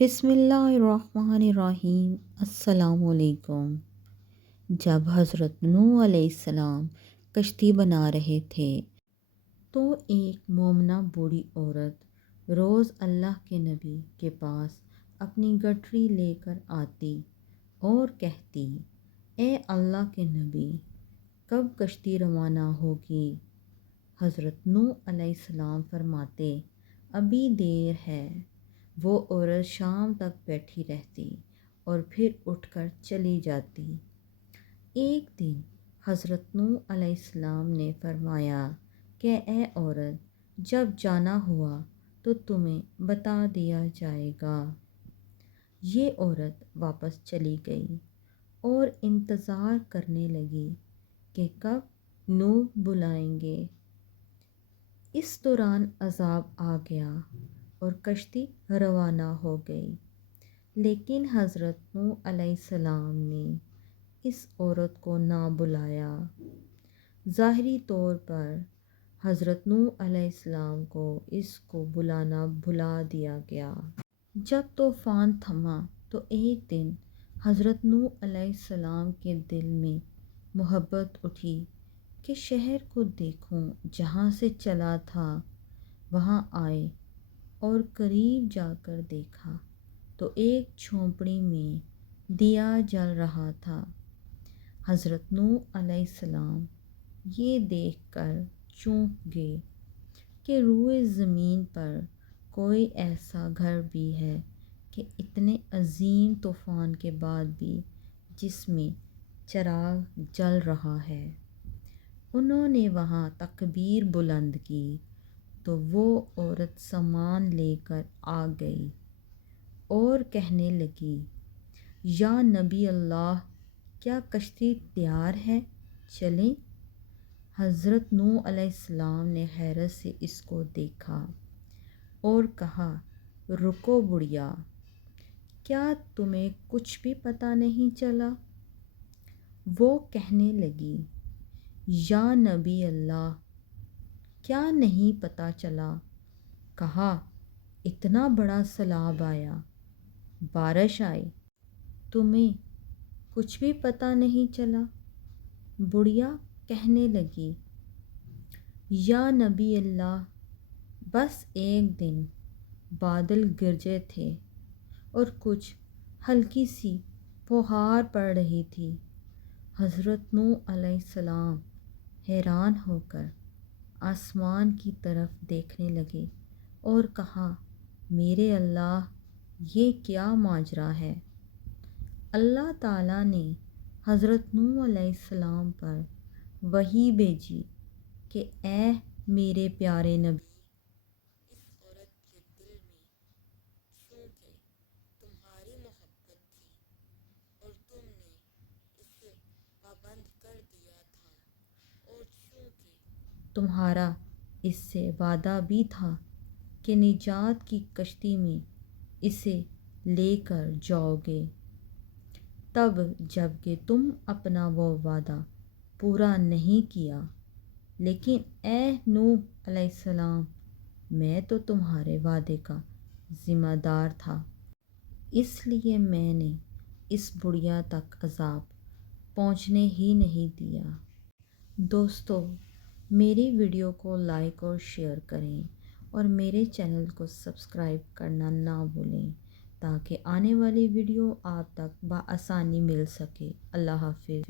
بسم اللہ الرحمن الرحیم۔ السلام علیکم۔ جب حضرت نوح علیہ السلام کشتی بنا رہے تھے تو ایک مومنہ بوڑھی عورت روز اللہ کے نبی کے پاس اپنی گٹری لے کر آتی اور کہتی، اے اللہ کے نبی، کب کشتی روانہ ہوگی؟ حضرت نوح علیہ السلام فرماتے، ابھی دیر ہے۔ وہ عورت شام تک بیٹھی رہتی اور پھر اٹھ کر چلی جاتی۔ ایک دن حضرت نوح علیہ السلام نے فرمایا کہ اے عورت، جب جانا ہوا تو تمہیں بتا دیا جائے گا۔ یہ عورت واپس چلی گئی اور انتظار کرنے لگی کہ کب نوح بلائیں گے۔ اس دوران عذاب آ گیا اور کشتی روانہ ہو گئی، لیکن حضرت نوح علیہ السلام نے اس عورت کو نہ بلایا۔ ظاہری طور پر حضرت نوح علیہ السلام کو اس کو بلانا بھلا دیا گیا۔ جب طوفان تھما تو ایک دن حضرت نوح علیہ السلام کے دل میں محبت اٹھی کہ شہر کو دیکھوں، جہاں سے چلا تھا وہاں آئے، اور قریب جا کر دیکھا تو ایک جھونپڑی میں دیا جل رہا تھا۔ حضرت نوح علیہ السلام یہ دیکھ کر چونک گئے کہ روئے زمین پر کوئی ایسا گھر بھی ہے کہ اتنے عظیم طوفان کے بعد بھی جس میں چراغ جل رہا ہے۔ انہوں نے وہاں تکبیر بلند کی تو وہ عورت سامان لے کر آ گئی اور کہنے لگی، یا نبی اللہ، کیا کشتی تیار ہے؟ چلیں۔ حضرت نوح علیہ السلام نے حیرت سے اس کو دیکھا اور کہا، رکو بڑھیا، کیا تمہیں کچھ بھی پتہ نہیں چلا؟ وہ کہنے لگی، یا نبی اللہ، کیا نہیں پتہ چلا؟ کہا، اتنا بڑا سیلاب آیا، بارش آئی، تمہیں کچھ بھی پتہ نہیں چلا؟ بڑھیا کہنے لگی، یا نبی اللہ، بس ایک دن بادل گرجے تھے اور کچھ ہلکی سی فوہار پڑ رہی تھی۔ حضرت نوح علیہ السلام حیران ہو کر آسمان کی طرف دیکھنے لگے اور کہا، میرے اللہ، یہ کیا ماجرا ہے؟ اللہ تعالیٰ نے حضرت نوح علیہ السلام پر وحی بھیجی کہ اے میرے پیارے نبی، اس عورت کے دل میں چونکہ تمہاری محبت تھی اور تم نے اسے پابند کر دیا تھا، اور چونکہ تمہارا اس سے وعدہ بھی تھا کہ نجات کی کشتی میں اسے لے کر جاؤ گے، تب جب کہ تم اپنا وہ وعدہ پورا نہیں کیا، لیکن اے نوح علیہ السلام، میں تو تمہارے وعدے کا ذمہ دار تھا، اس لیے میں نے اس بڑھیا تک عذاب پہنچنے ہی نہیں دیا۔ دوستو، میری ویڈیو کو لائک اور شیئر کریں اور میرے چینل کو سبسکرائب کرنا نہ بھولیں تاکہ آنے والی ویڈیو آپ تک بآسانی مل سکے۔ اللہ حافظ۔